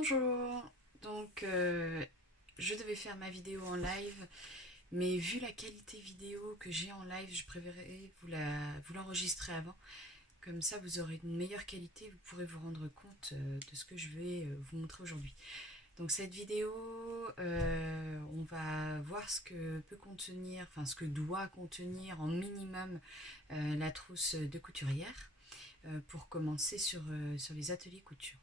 Bonjour, donc je devais faire ma vidéo en live, mais vu la qualité vidéo que j'ai en live, je préférais vous l'enregistrer avant. Comme ça, vous aurez une meilleure qualité, vous pourrez vous rendre compte de ce que je vais vous montrer aujourd'hui. Donc cette vidéo, on va voir ce que peut contenir, enfin ce que doit contenir en minimum la trousse de couturière pour commencer sur les ateliers couture.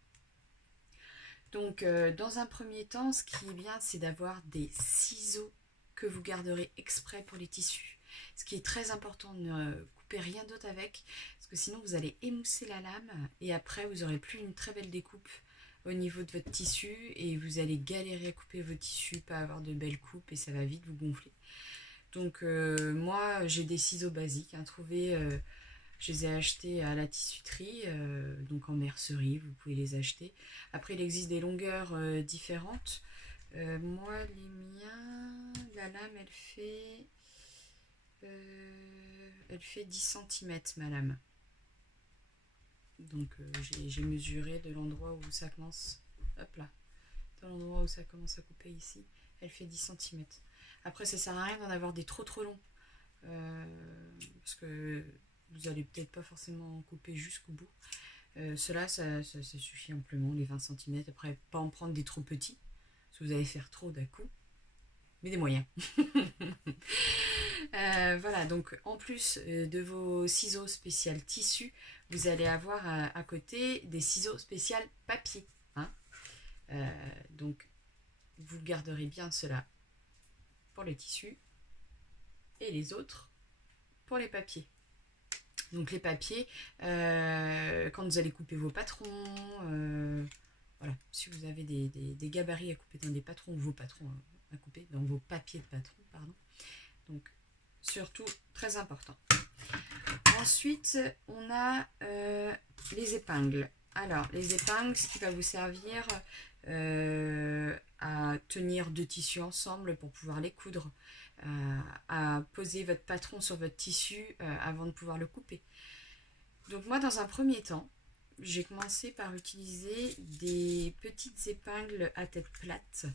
Donc dans un premier temps, ce qui est bien, c'est d'avoir des ciseaux que vous garderez exprès pour les tissus. Ce qui est très important, ne coupez rien d'autre avec, parce que sinon vous allez émousser la lame et après vous n'aurez plus une très belle découpe au niveau de votre tissu et vous allez galérer à couper vos tissus, pas avoir de belles coupes et ça va vite vous gonfler. Donc moi j'ai des ciseaux basiques, hein, je les ai achetés à la tissuterie, donc en mercerie, vous pouvez les acheter. Après, il existe des longueurs différentes. Moi, les miens, la lame, elle fait 10 cm, ma lame. Donc, j'ai mesuré de l'endroit où ça commence, hop là, dans l'endroit où ça commence à couper ici, elle fait 10 cm. Après, ça sert à rien d'en avoir des trop longs, parce que vous n'allez peut-être pas forcément couper jusqu'au bout. Cela, ça suffit amplement, les 20 cm. Après, pas en prendre des trop petits, parce que vous allez faire trop d'un coup, mais des moyens. Voilà, donc en plus de vos ciseaux spécial tissu, vous allez avoir à côté des ciseaux spécial papier. Hein, donc, vous garderez bien cela pour les tissus et les autres pour les papiers. Donc les papiers, quand vous allez couper vos patrons, voilà, si vous avez des gabarits à couper dans des patrons, ou vos patrons à couper dans vos papiers de patron, pardon. Donc surtout très important. Ensuite, on a les épingles. Alors les épingles, ce qui va vous servir à tenir deux tissus ensemble pour pouvoir les coudre, à poser votre patron sur votre tissu avant de pouvoir le couper. Donc moi, dans un premier temps, j'ai commencé par utiliser des petites épingles à tête plate.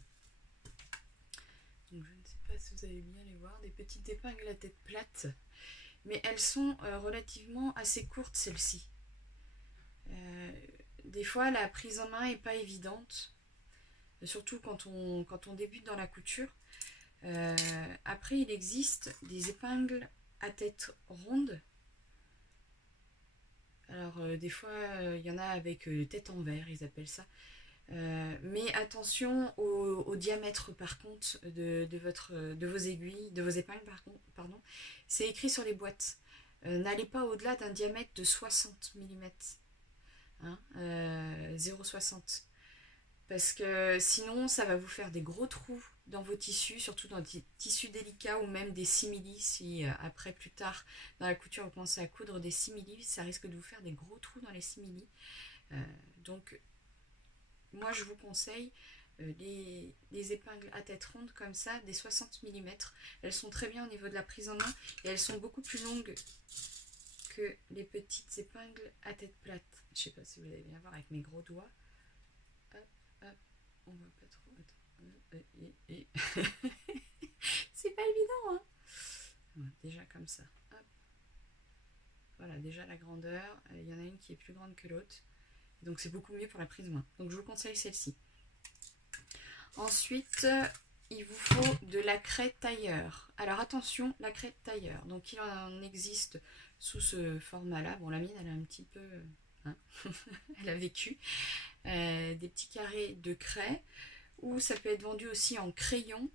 Donc je ne sais pas si vous allez bien les voir, des petites épingles à tête plate, mais elles sont relativement assez courtes, celles-ci. Des fois, la prise en main n'est pas évidente, surtout quand on débute dans la couture. Après, il existe des épingles à tête ronde. Alors, des fois, il y en a avec tête en verre, ils appellent ça. Mais attention au diamètre, par contre, de vos aiguilles, de vos épingles, pardon. C'est écrit sur les boîtes. N'allez pas au-delà d'un diamètre de 60 mm. Hein, 0,60. Parce que sinon, ça va vous faire des gros trous dans vos tissus, surtout dans des tissus délicats ou même des simili. Si après, plus tard, dans la couture, vous commencez à coudre des simili, ça risque de vous faire des gros trous dans les simili. Donc, moi, je vous conseille les épingles à tête ronde comme ça, des 60 mm. Elles sont très bien au niveau de la prise en main et elles sont beaucoup plus longues que les petites épingles à tête plate. Je ne sais pas si vous allez bien voir avec mes gros doigts. Hop, hop, on voit pas trop. Attends. C'est pas évident, hein. Ouais, déjà comme ça. Hop. Voilà, déjà la grandeur. Il y en a une qui est plus grande que l'autre. Donc c'est beaucoup mieux pour la prise en main. Donc je vous conseille celle-ci. Ensuite, il vous faut de la craie tailleur. Alors attention, la craie tailleur. Donc il en existe sous ce format-là. Bon, la mienne, elle a un petit peu... Hein elle a vécu. Des petits carrés de craie. Ou ça peut être vendu aussi en crayon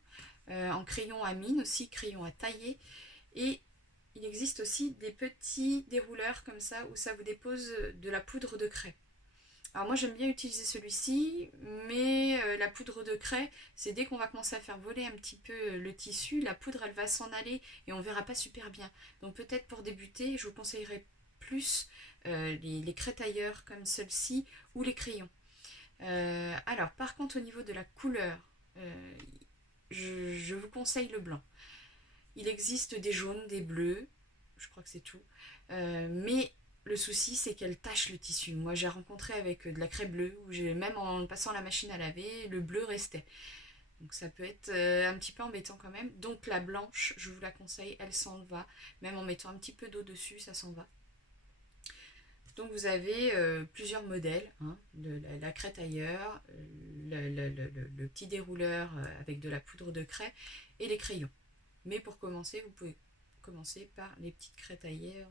à mine aussi, crayon à tailler. Et il existe aussi des petits dérouleurs comme ça où ça vous dépose de la poudre de craie. Alors moi j'aime bien utiliser celui-ci, mais la poudre de craie, c'est dès qu'on va commencer à faire voler un petit peu le tissu, la poudre elle va s'en aller et on verra pas super bien. Donc peut-être pour débuter, je vous conseillerais plus les craies tailleurs comme celle-ci ou les crayons. Alors par contre au niveau de la couleur, je vous conseille le blanc. Il existe des jaunes, des bleus, je crois que c'est tout. Mais le souci, c'est qu'elle tache le tissu. Moi, j'ai rencontré avec de la craie bleue, où même en passant la machine à laver, le bleu restait. Donc ça peut être un petit peu embêtant quand même. Donc la blanche, je vous la conseille, elle s'en va. Même en mettant un petit peu d'eau dessus, ça s'en va. Donc vous avez plusieurs modèles, hein, la craie tailleur, le petit dérouleur avec de la poudre de craie et les crayons. Mais pour commencer, vous pouvez commencer par les petites craies tailleurs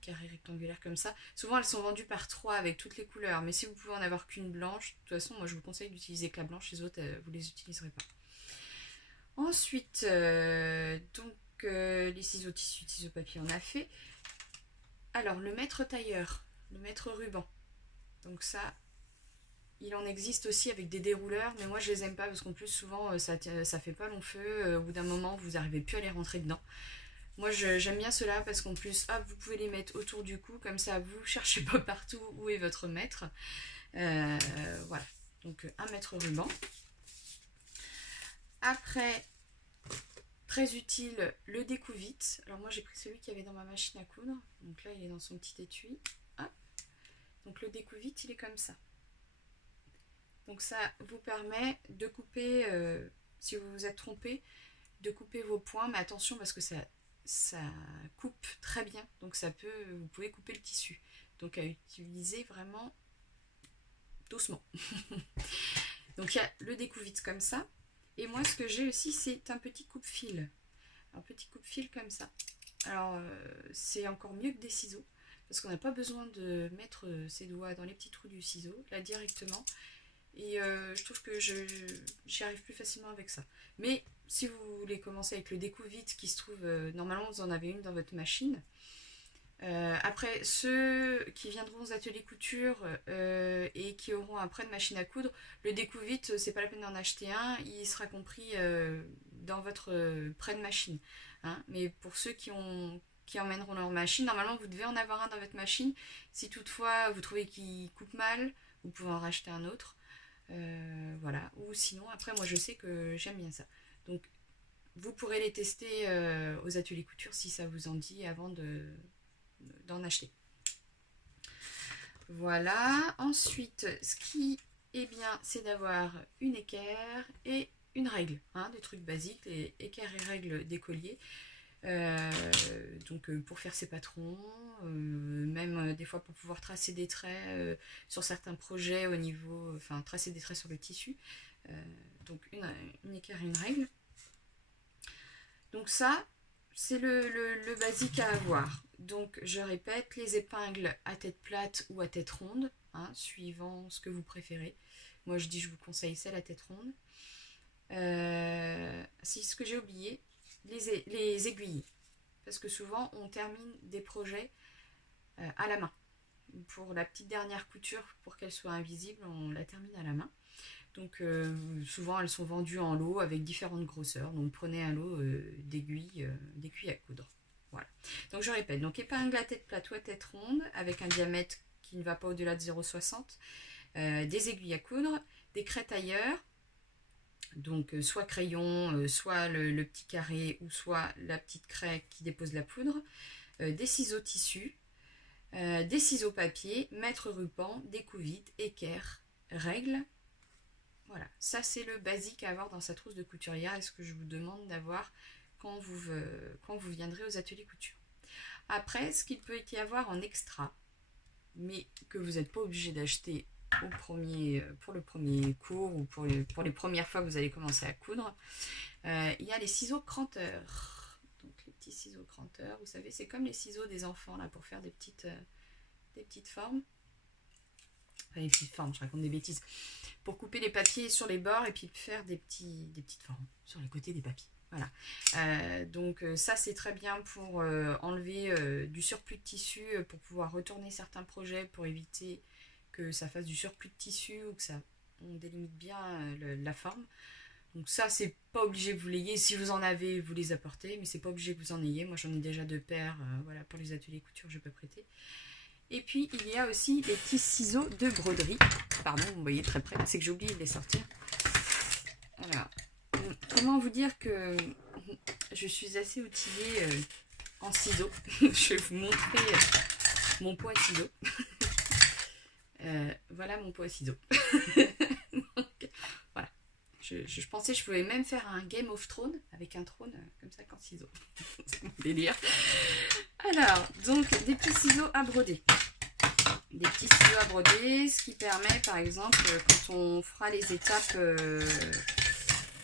carrées rectangulaires comme ça. Souvent elles sont vendues par 3 avec toutes les couleurs, mais si vous pouvez en avoir qu'une blanche, de toute façon moi je vous conseille d'utiliser que la blanche, les autres vous les utiliserez pas. Ensuite, les ciseaux tissu, ciseaux papier on a fait. Alors, le mètre tailleur, le mètre ruban. Donc ça, il en existe aussi avec des dérouleurs, mais moi je les aime pas parce qu'en plus souvent ça fait pas long feu. Au bout d'un moment, vous n'arrivez plus à les rentrer dedans. Moi j'aime bien cela parce qu'en plus, vous pouvez les mettre autour du cou, comme ça vous cherchez pas partout où est votre mètre. Voilà, donc un mètre ruban. Après, très utile, le découvite. Alors moi j'ai pris celui qu'il y avait dans ma machine à coudre. Donc là il est dans son petit étui. Hop. Donc le découvite il est comme ça. Donc ça vous permet de couper, si vous vous êtes trompé, de couper vos points. Mais attention parce que ça coupe très bien. Donc vous pouvez couper le tissu. Donc à utiliser vraiment doucement. Donc il y a le découvite comme ça. Et moi, ce que j'ai aussi, c'est un petit coupe-fil. Un petit coupe-fil comme ça. Alors, c'est encore mieux que des ciseaux. Parce qu'on n'a pas besoin de mettre ses doigts dans les petits trous du ciseau. Là, directement. Et je trouve que j'y arrive plus facilement avec ça. Mais, si vous voulez commencer avec le découvite qui se trouve... normalement, vous en avez une dans votre machine. Après, ceux qui viendront aux ateliers couture et qui auront un prêt de machine à coudre, le découvite, c'est pas la peine d'en acheter un, il sera compris dans votre prêt de machine. Hein. Mais pour ceux qui emmèneront leur machine, normalement vous devez en avoir un dans votre machine. Si toutefois vous trouvez qu'il coupe mal, vous pouvez en racheter un autre. Voilà. Ou sinon, après, moi je sais que j'aime bien ça. Donc, vous pourrez les tester aux ateliers couture si ça vous en dit avant d'en acheter. Voilà. Ensuite, ce qui est bien, c'est d'avoir une équerre et une règle, hein, des trucs basiques, les équerres et règles d'écolier. Donc pour faire ses patrons, même des fois pour pouvoir tracer des traits sur certains projets au niveau, enfin tracer des traits sur le tissu. Donc une équerre et une règle. Donc ça, c'est le basique à avoir. Donc je répète, les épingles à tête plate ou à tête ronde, hein, suivant ce que vous préférez. Moi je vous conseille celle à tête ronde. Si ce que j'ai oublié, les aiguilles. Parce que souvent on termine des projets à la main. Pour la petite dernière couture, pour qu'elle soit invisible, on la termine à la main. Donc souvent elles sont vendues en lot avec différentes grosseurs. Donc prenez un lot d'aiguilles à coudre. Voilà. Donc je répète, donc épingle à tête plate ou à tête ronde avec un diamètre qui ne va pas au-delà de 0,60, des aiguilles à coudre, des craies tailleur, donc soit crayon, soit le petit carré ou soit la petite craie qui dépose la poudre, des ciseaux tissu, des ciseaux papier, mètre ruban, découvite, équerre, règle. Voilà, ça c'est le basique à avoir dans sa trousse de couturière et ce que je vous demande d'avoir quand vous viendrez aux ateliers couture. Après, ce qu'il peut y avoir en extra, mais que vous n'êtes pas obligé d'acheter pour le premier cours ou pour les premières fois que vous allez commencer à coudre, il y a les ciseaux cranteurs. Donc les petits ciseaux cranteurs, vous savez, c'est comme les ciseaux des enfants là pour faire des petites formes. Enfin, des petites formes, je raconte des bêtises. Pour couper les papiers sur les bords et puis faire des petites formes sur les côtés des papiers. Voilà. Donc ça c'est très bien pour enlever du surplus de tissu, pour pouvoir retourner certains projets, pour éviter que ça fasse du surplus de tissu ou que on délimite bien la forme. Donc ça c'est pas obligé que vous l'ayez. Si vous en avez, vous les apportez, mais c'est pas obligé que vous en ayez. Moi j'en ai déjà 2 paires. Voilà, pour les ateliers couture je peux prêter. Et puis il y a aussi les petits ciseaux de broderie. Pardon, vous voyez très près, c'est que j'ai oublié de les sortir. Alors, comment vous dire que je suis assez outillée en ciseaux. Je vais vous montrer mon pot à ciseaux. Voilà mon pot à ciseaux. Donc, voilà. Je pensais que je pouvais même faire un Game of Thrones avec un trône comme ça qu'en ciseaux. C'est mon délire. Alors, donc des petits ciseaux à broder. Des petits ciseaux à broder, ce qui permet par exemple quand on fera les étapes...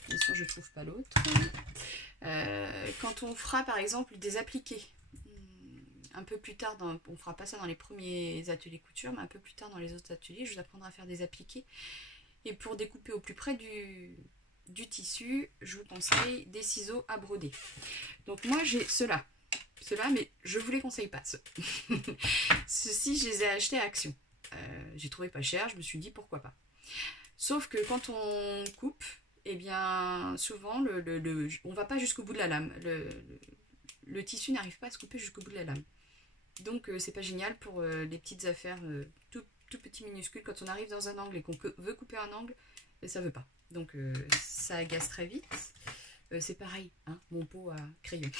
bien sûr je ne trouve pas l'autre. Quand on fera par exemple des appliqués. Un peu plus tard, on fera pas ça dans les premiers ateliers couture, mais un peu plus tard dans les autres ateliers, je vous apprendrai à faire des appliqués. Et pour découper au plus près du tissu, je vous conseille des ciseaux à broder. Donc moi j'ai ceux-là, mais je vous les conseille pas. Ceux-ci, je les ai achetés à Action. J'ai trouvé pas cher, je me suis dit pourquoi pas. Sauf que quand on coupe, eh bien souvent on va pas jusqu'au bout de la lame. Le tissu n'arrive pas à se couper jusqu'au bout de la lame. Donc c'est pas génial pour les petites affaires tout petits minuscules. Quand on arrive dans un angle et qu'on veut couper un angle, ça veut pas. Donc ça agace très vite. C'est pareil, hein, mon pot à crayon.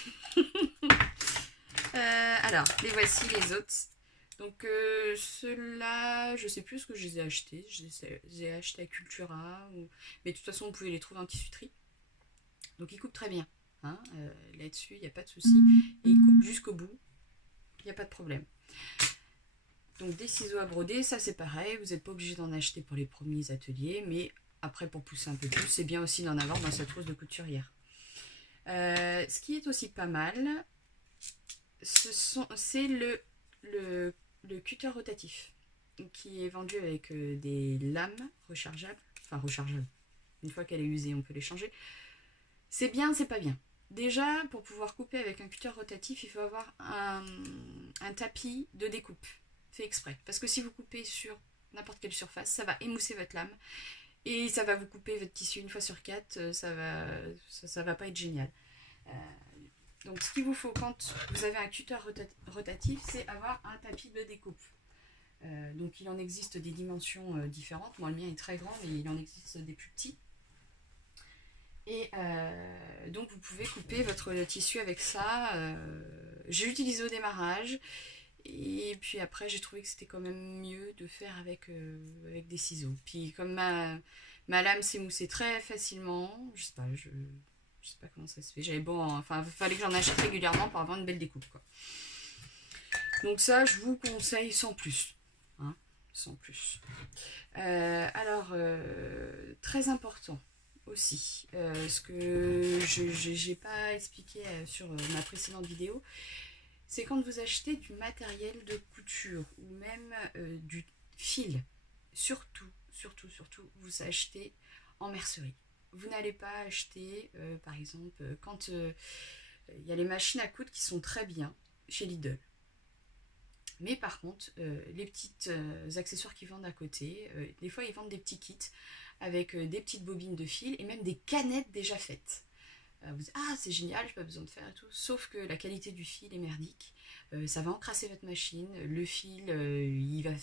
Alors, les voici les autres. Donc ceux-là, je sais plus ce que je les ai achetés. Je les ai achetés à Cultura. Mais de toute façon, vous pouvez les trouver en tissuterie. Donc ils coupent très bien. Hein, là-dessus, il n'y a pas de souci. Et ils coupent jusqu'au bout. Il n'y a pas de problème. Donc des ciseaux à broder, ça c'est pareil. Vous n'êtes pas obligé d'en acheter pour les premiers ateliers. Mais après, pour pousser un peu plus, c'est bien aussi d'en avoir dans sa trousse de couturière. Ce qui est aussi pas mal, c'est le cutter rotatif qui est vendu avec des lames rechargeables. Enfin rechargeables. Une fois qu'elle est usée, on peut les changer. C'est bien, c'est pas bien. Déjà, pour pouvoir couper avec un cutter rotatif, il faut avoir un tapis de découpe fait exprès. Parce que si vous coupez sur n'importe quelle surface, ça va émousser votre lame et ça va vous couper votre tissu une fois sur 4. Ça va pas être génial. Donc, ce qu'il vous faut quand vous avez un cutter rotatif, c'est avoir un tapis de découpe. Donc, il en existe des dimensions différentes. Moi, le mien est très grand, mais il en existe des plus petits. Et donc vous pouvez couper votre tissu avec ça. J'ai utilisé au démarrage. Et puis après j'ai trouvé que c'était quand même mieux de faire avec des ciseaux. Puis comme ma lame s'émoussait très facilement, je sais pas comment ça se fait. J'avais beau, enfin il fallait que j'en achète régulièrement pour avoir une belle découpe, quoi. Donc ça je vous conseille sans plus. Hein, sans plus. Alors très important. Aussi, ce que je n'ai pas expliqué sur ma précédente vidéo, c'est quand vous achetez du matériel de couture ou même du fil, surtout, vous achetez en mercerie. Vous n'allez pas acheter, par exemple, quand il y a les machines à coudre qui sont très bien chez Lidl. Mais par contre, les petits accessoires qu'ils vendent à côté, des fois ils vendent des petits kits avec des petites bobines de fil et même des canettes déjà faites. Vous dites, ah c'est génial, j'ai pas besoin de faire et tout. Sauf que la qualité du fil est merdique. Ça va encrasser votre machine. Le fil, il va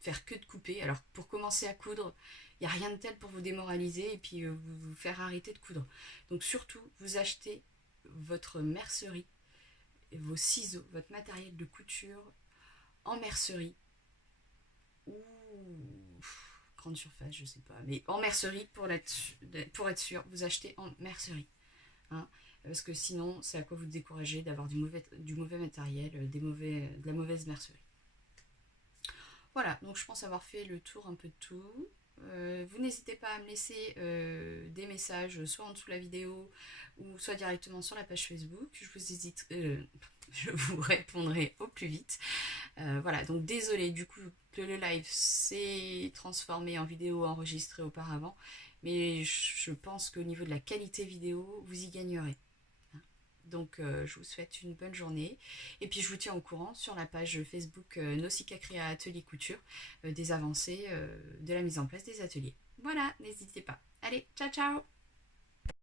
faire que de couper. Alors pour commencer à coudre, il n'y a rien de tel pour vous démoraliser et puis vous faire arrêter de coudre. Donc surtout, vous achetez votre mercerie, vos ciseaux, votre matériel de couture en mercerie ou grande surface, je sais pas, mais en mercerie pour être sûr, vous achetez en mercerie, hein, parce que sinon c'est à quoi vous décourager d'avoir du mauvais matériel, de la mauvaise mercerie. Voilà, donc je pense avoir fait le tour un peu de tout. Vous n'hésitez pas à me laisser des messages soit en dessous de la vidéo ou soit directement sur la page Facebook. Je vous répondrai au plus vite. Voilà, donc désolée du coup que le live s'est transformé en vidéo enregistrée auparavant, mais je pense qu'au niveau de la qualité vidéo, vous y gagnerez. Donc je vous souhaite une bonne journée et puis je vous tiens au courant sur la page Facebook Nausicaa Créa Atelier Couture des avancées de la mise en place des ateliers. Voilà, n'hésitez pas. Allez, ciao ciao!